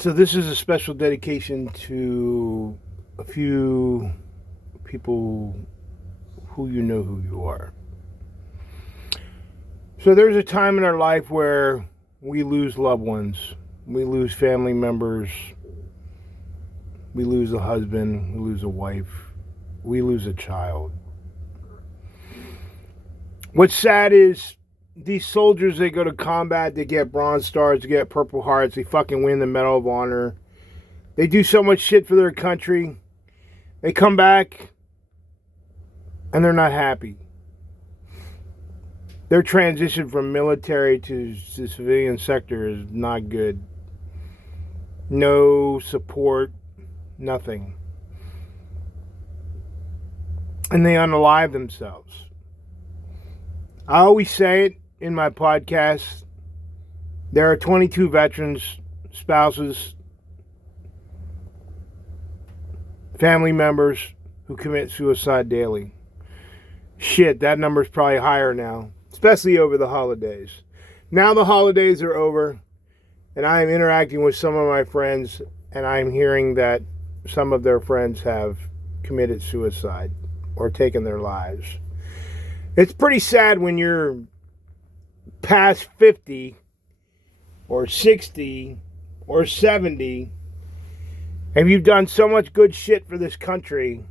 So this is a special dedication to a few people who you know who you are. So there's a time in our life where we lose loved ones. We lose family members. We lose a husband. We lose a wife. We lose a child. What's sad is these soldiers, they go to combat, they get Bronze Stars, they get Purple Hearts, they fucking win the Medal of Honor. They do so much shit for their country. They come back and they're not happy. Their transition from military to the civilian sector is not good. No support, nothing. And they unalive themselves. I always say it in my podcast. There are 22 veterans, spouses, family members who commit suicide daily. Shit, that number's probably higher now, especially over the holidays. Now the holidays are over, and I am interacting with some of my friends, and I'm hearing that some of their friends have committed suicide or taken their lives. It's pretty sad when you're past 50 or 60 or 70 and you've done so much good shit for this country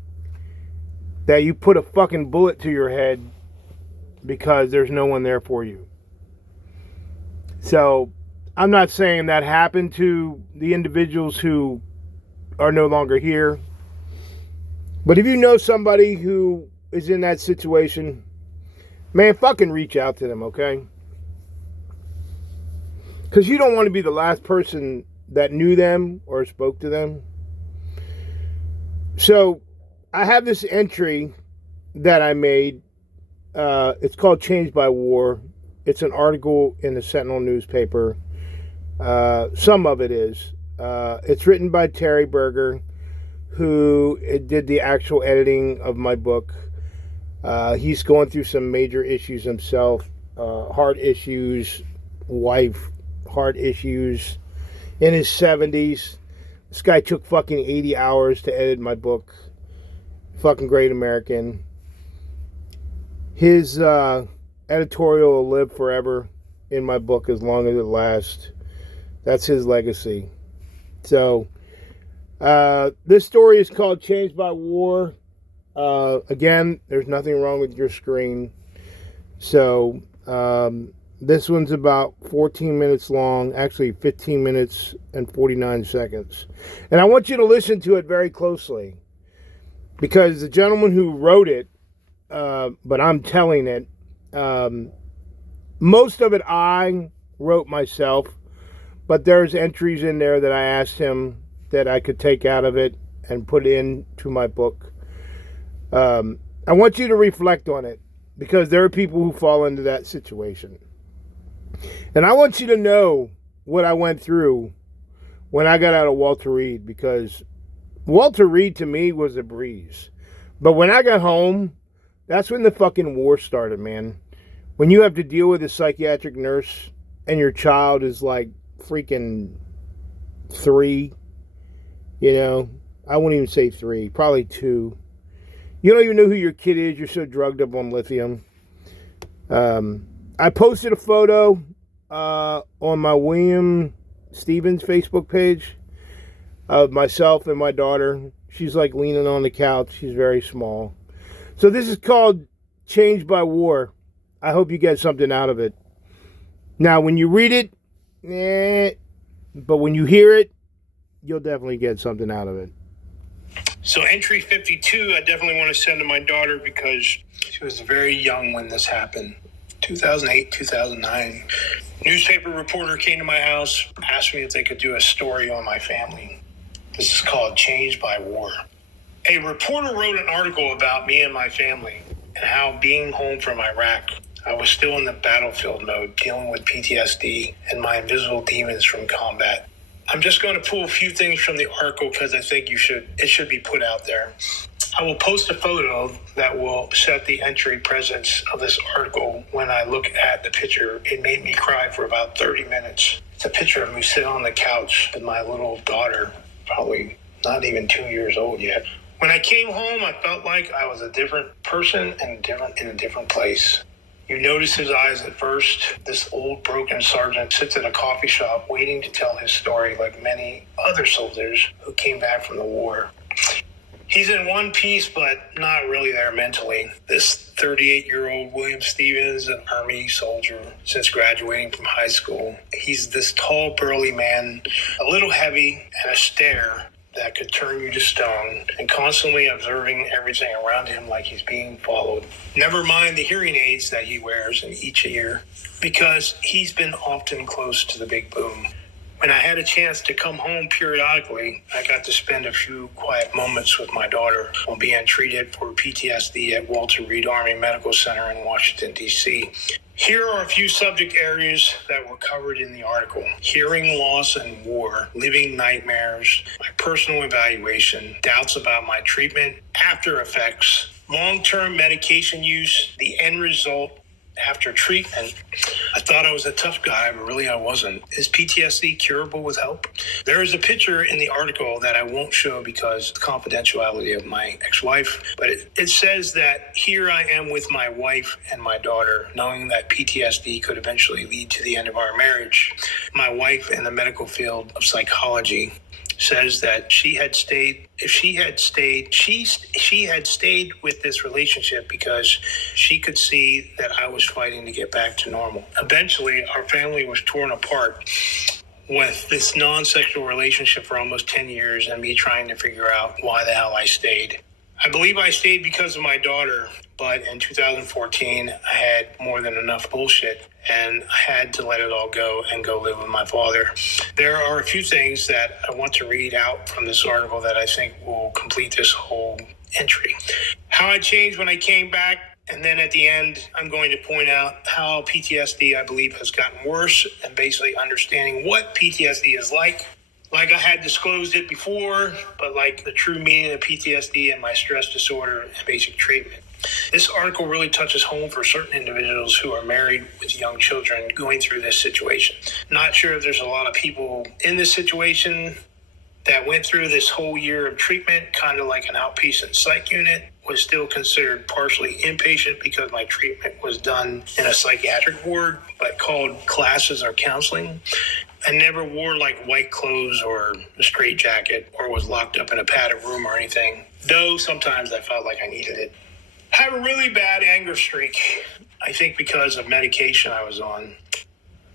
that you put a fucking bullet to your head because there's no one there for you. So I'm not saying that happened to the individuals who are no longer here, but if you know somebody who is in that situation, man, fucking reach out to them, okay? Because you don't want to be the last person that knew them or spoke to them. So, I have this entry that I made. It's called Changed by War. It's an article in the Sentinel newspaper. Some of it is. It's written by Terry Berger, who did the actual editing of my book. He's going through some major issues himself, heart issues, wife, heart issues, in his 70s. This guy took fucking 80 hours to edit my book. Fucking great American. His editorial will live forever in my book as long as it lasts. That's his legacy. So, this story is called Changed by War. Again, there's nothing wrong with your screen. So, this one's about 14 minutes long, actually 15 minutes and 49 seconds. And I want you to listen to it very closely, because the gentleman who wrote it, but I'm telling it, most of it I wrote myself, but there's entries in there that I asked him that I could take out of it and put into my book. I want you to reflect on it, because there are people who fall into that situation. And I want you to know what I went through when I got out of Walter Reed, because Walter Reed to me was a breeze. But when I got home, that's when the fucking war started, man. When you have to deal with a psychiatric nurse and your child is like freaking 3, you know, I wouldn't even say 3, probably 2. You don't even know who your kid is. You're so drugged up on lithium. I posted a photo on my William Stevens Facebook page of myself and my daughter. She's like leaning on the couch. She's very small. So this is called Changed by War. I hope you get something out of it. Now, when you read it, but when you hear it, you'll definitely get something out of it. So entry 52, I definitely want to send to my daughter, because she was very young when this happened. 2008, 2009. Newspaper reporter came to my house, asked me if they could do a story on my family. This is called Changed by War. A reporter wrote an article about me and my family, and how being home from Iraq, I was still in the battlefield mode, dealing with PTSD and my invisible demons from combat. I'm just going to pull a few things from the article because I think it should be put out there. I will post a photo that will set the entry presence of this article. When I look at the picture, it made me cry for about 30 minutes. It's a picture of me sitting on the couch with my little daughter, probably not even 2 years old yet. When I came home, I felt like I was a different person and in a different place. You notice his eyes at first. This old broken sergeant sits at a coffee shop waiting to tell his story like many other soldiers who came back from the war. He's in one piece, but not really there mentally. This 38-year-old William Stevens, an Army soldier since graduating from high school. He's this tall, burly man, a little heavy, and a stare that could turn you to stone, and constantly observing everything around him like he's being followed. Never mind the hearing aids that he wears in each ear, because he's been often close to the big boom. When I had a chance to come home periodically, I got to spend a few quiet moments with my daughter while being treated for PTSD at Walter Reed Army Medical Center in Washington, D.C. Here are a few subject areas that were covered in the article: hearing loss and war, living nightmares, my personal evaluation, doubts about my treatment, after effects, long-term medication use, the end result after treatment. I thought I was a tough guy, but really I wasn't. Is PTSD curable with help? There is a picture in the article that I won't show because of the confidentiality of my ex-wife, but it says that here I am with my wife and my daughter, knowing that PTSD could eventually lead to the end of our marriage. My wife in the medical field of psychology says that she had stayed with this relationship because she could see that I was fighting to get back to normal. Eventually, our family was torn apart with this non-sexual relationship for almost 10 years and me trying to figure out why the hell I stayed. I believe I stayed because of my daughter, but in 2014, I had more than enough bullshit, and I had to let it all go and go live with my father. There are a few things that I want to read out from this article that I think will complete this whole entry. How I changed when I came back, and then at the end, I'm going to point out how PTSD, I believe, has gotten worse, and basically understanding what PTSD is like I had disclosed it before, but like the true meaning of PTSD and my stress disorder and basic treatment. This article really touches home for certain individuals who are married with young children going through this situation. Not sure if there's a lot of people in this situation that went through this whole year of treatment, kind of like an outpatient psych unit, was still considered partially inpatient because my treatment was done in a psychiatric ward, but called classes or counseling. I never wore like white clothes or a straitjacket or was locked up in a padded room or anything, though sometimes I felt like I needed it. I have a really bad anger streak, I think because of medication I was on.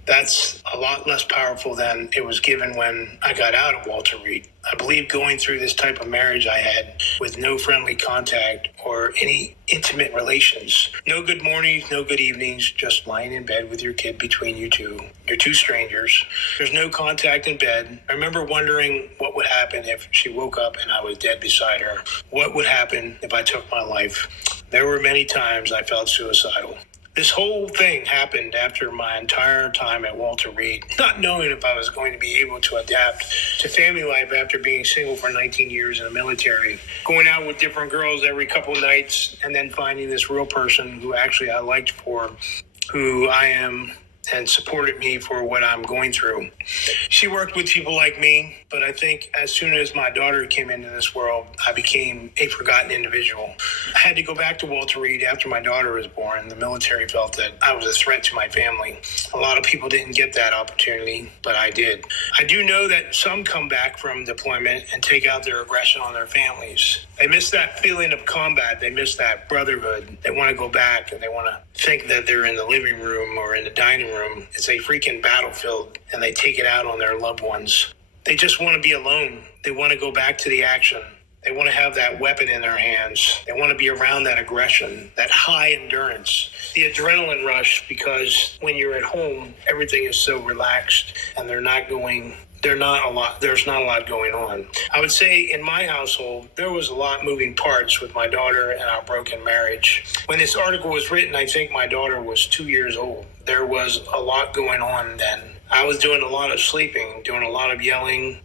That's a lot less powerful than it was given when I got out of Walter Reed. I believe going through this type of marriage I had with no friendly contact or any intimate relations, no good mornings, no good evenings, just lying in bed with your kid between you two. You're two strangers. There's no contact in bed. I remember wondering what would happen if she woke up and I was dead beside her. What would happen if I took my life? There were many times I felt suicidal. This whole thing happened after my entire time at Walter Reed, not knowing if I was going to be able to adapt to family life after being single for 19 years in the military, going out with different girls every couple of nights, and then finding this real person who actually I liked for who I am and supported me for what I'm going through. She worked with people like me, but I think as soon as my daughter came into this world, I became a forgotten individual. I had to go back to Walter Reed after my daughter was born. The military felt that I was a threat to my family. A lot of people didn't get that opportunity, but I did. I do know that some come back from deployment and take out their aggression on their families. They miss that feeling of combat. They miss that brotherhood. They want to go back and they want to think that they're in the living room or in the dining room. It's a freaking battlefield, and they take it out on their loved ones. They just want to be alone. They want to go back to the action. They want to have that weapon in their hands. They want to be around that aggression, that high endurance, the adrenaline rush, because when you're at home, everything is so relaxed and there's not a lot going on. I would say in my household, there was a lot moving parts with my daughter and our broken marriage. When this article was written, I think my daughter was 2 years old. There was a lot going on then. I was doing a lot of sleeping, doing a lot of yelling,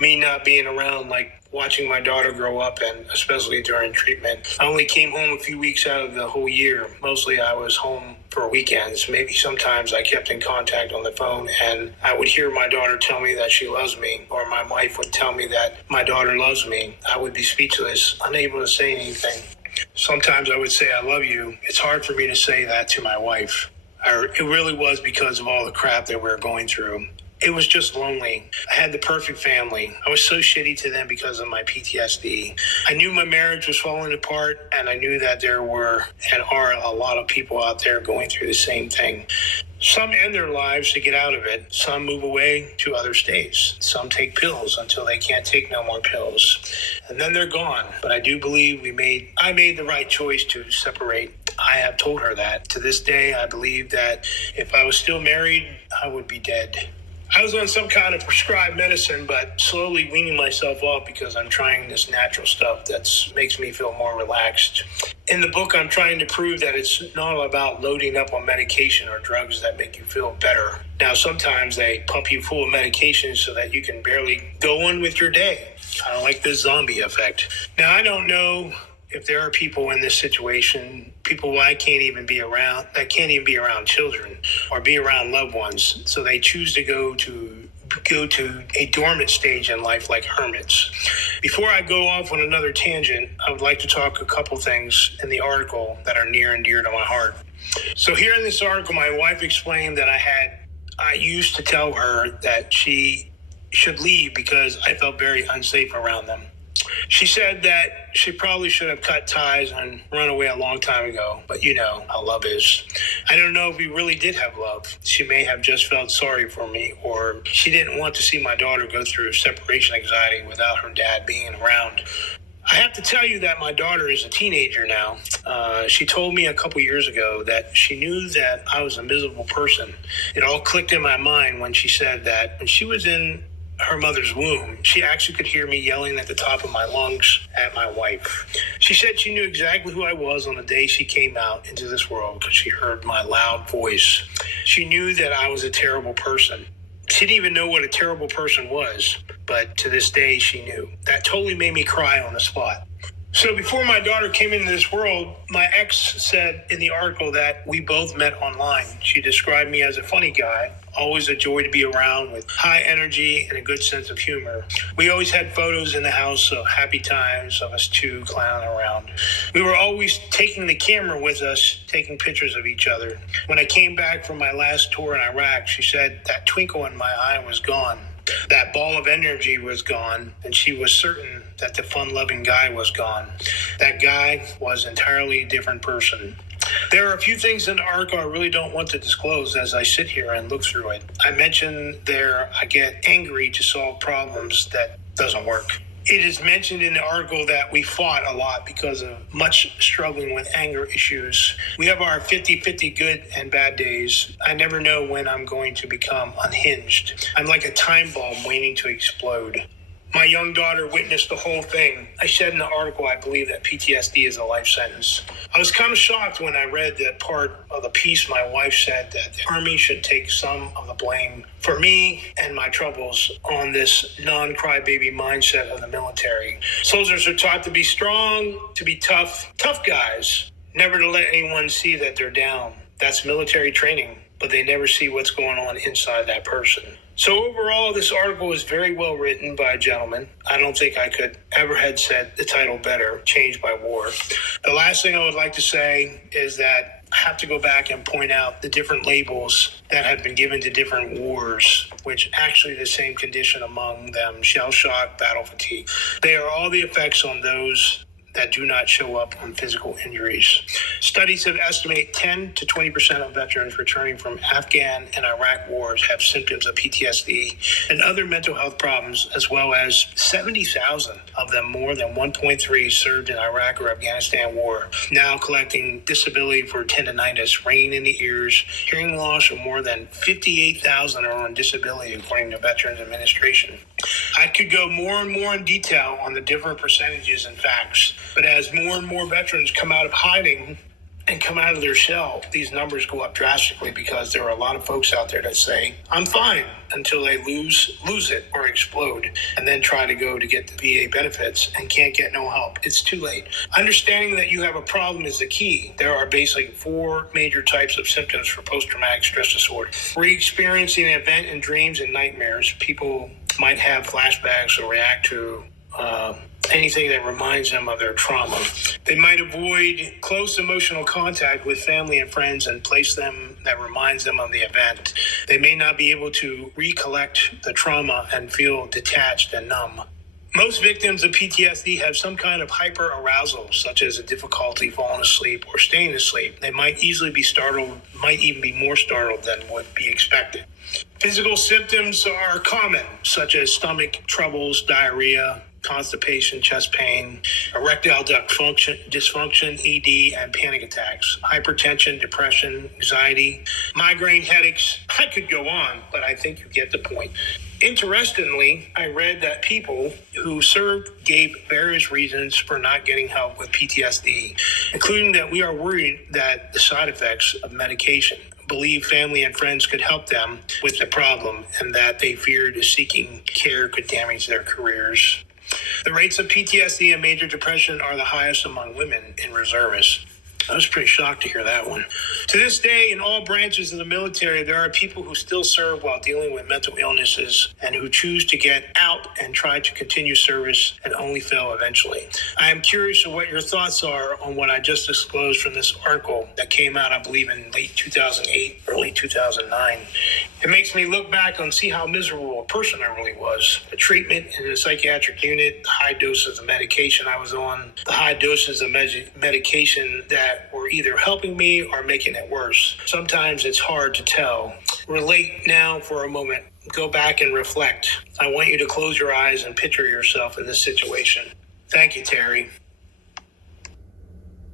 me not being around, like watching my daughter grow up, and especially during treatment. I only came home a few weeks out of the whole year. Mostly I was home for weekends. Maybe sometimes I kept in contact on the phone, and I would hear my daughter tell me that she loves me, or my wife would tell me that my daughter loves me. I would be speechless, unable to say anything. Sometimes I would say, I love you. It's hard for me to say that to my wife. It really was because of all the crap that we were going through. It was just lonely. I had the perfect family. I was so shitty to them because of my PTSD. I knew my marriage was falling apart, and I knew that there were and are a lot of people out there going through the same thing. Some end their lives to get out of it. Some move away to other states. Some take pills until they can't take no more pills. And then they're gone. But I do believe I made the right choice to separate. I have told her that. To this day, I believe that if I was still married, I would be dead. I was on some kind of prescribed medicine, but slowly weaning myself off because I'm trying this natural stuff that makes me feel more relaxed. In the book, I'm trying to prove that it's not all about loading up on medication or drugs that make you feel better. Now, sometimes they pump you full of medication so that you can barely go on with your day, kind of like the zombie effect. Now, I don't know if there are people in this situation, people I can't even be around, that can't even be around children or be around loved ones, so they choose to go to a dormant stage in life like hermits. Before I go off on another tangent, I would like to talk a couple things in the article that are near and dear to my heart. So here in this article, my wife explained that I used to tell her that she should leave because I felt very unsafe around them. She said that she probably should have cut ties and run away a long time ago, but you know how love is. I don't know if we really did have love. She may have just felt sorry for me, or she didn't want to see my daughter go through separation anxiety without her dad being around. I have to tell you that my daughter is a teenager now. She told me a couple years ago that she knew that I was a miserable person. It all clicked in my mind when she said that when she was in her mother's womb, she actually could hear me yelling at the top of my lungs at my wife. She said she knew exactly who I was on the day she came out into this world because she heard my loud voice. She knew that I was a terrible person. She didn't even know what a terrible person was, but to this day she knew. That totally made me cry on the spot. So before my daughter came into this world, my ex said in the article that we both met online. She described me as a funny guy, always a joy to be around with high energy and a good sense of humor. We always had photos in the house of happy times of us two clowning around. We were always taking the camera with us, taking pictures of each other. When I came back from my last tour in Iraq, she said that twinkle in my eye was gone. That ball of energy was gone, and she was certain that the fun-loving guy was gone. That guy was an entirely different person. There are a few things in the article I really don't want to disclose as I sit here and look through it. I mentioned there I get angry to solve problems that doesn't work. It is mentioned in the article that we fought a lot because of much struggling with anger issues. We have our 50-50 good and bad days. I never know when I'm going to become unhinged. I'm like a time bomb waiting to explode. My young daughter witnessed the whole thing. I said in the article, I believe that PTSD is a life sentence. I was kind of shocked when I read that part of the piece. My wife said that the Army should take some of the blame for me and my troubles on this non-crybaby mindset of the military. Soldiers are taught to be strong, to be tough guys, never to let anyone see that they're down. That's military training, but they never see what's going on inside that person. So overall, this article is very well written by a gentleman. I don't think I could ever had said the title better, Changed by War. The last thing I would like to say is that I have to go back and point out the different labels that have been given to different wars, which actually the same condition among them, shell shock, battle fatigue. They are all the effects on those that do not show up on physical injuries. Studies have estimated 10 to 20% of veterans returning from Afghan and Iraq wars have symptoms of PTSD and other mental health problems, as well as 70,000 of them, more than 1.3, served in Iraq or Afghanistan war, now collecting disability for tendinitis, ringing in the ears, hearing loss, or more than 58,000 are on disability, according to Veterans Administration. I could go more and more in detail on the different percentages and facts, but as more and more veterans come out of hiding and come out of their shell, these numbers go up drastically because there are a lot of folks out there that say, I'm fine, until they lose it or explode, and then try to go to get the VA benefits and can't get no help. It's too late. Understanding that you have a problem is the key. There are basically 4 major types of symptoms for post-traumatic stress disorder. Re-experiencing an event in dreams and nightmares. People might have flashbacks or react to anything that reminds them of their trauma. They might avoid close emotional contact with family and friends and place them that reminds them of the event. They may not be able to recollect the trauma and feel detached and numb. Most victims of PTSD have some kind of hyperarousal, such as a difficulty falling asleep or staying asleep. They might easily be startled, might even be more startled than would be expected. Physical symptoms are common, such as stomach troubles, diarrhea, constipation, chest pain, erectile duct dysfunction, ED, and panic attacks, hypertension, depression, anxiety, migraine headaches. I could go on, but I think you get the point. Interestingly, I read that people who served gave various reasons for not getting help with PTSD, including that we are worried that the side effects of medication, believe family and friends could help them with the problem, and that they feared seeking care could damage their careers. The rates of PTSD and major depression are the highest among women in reservists. I was pretty shocked to hear that one. To this day, in all branches of the military, there are people who still serve while dealing with mental illnesses and who choose to get out and try to continue service and only fail eventually. I am curious of what your thoughts are on what I just disclosed from this article that came out, I believe, in late 2008, early 2009. It makes me look back and see how miserable a person I really was. The treatment in the psychiatric unit, the high doses of medication I was on, the high doses of medication that were either helping me or making it worse. Sometimes it's hard to tell. Relate now for a moment. Go back and reflect. I want you to close your eyes and picture yourself in this situation. Thank you, Terry.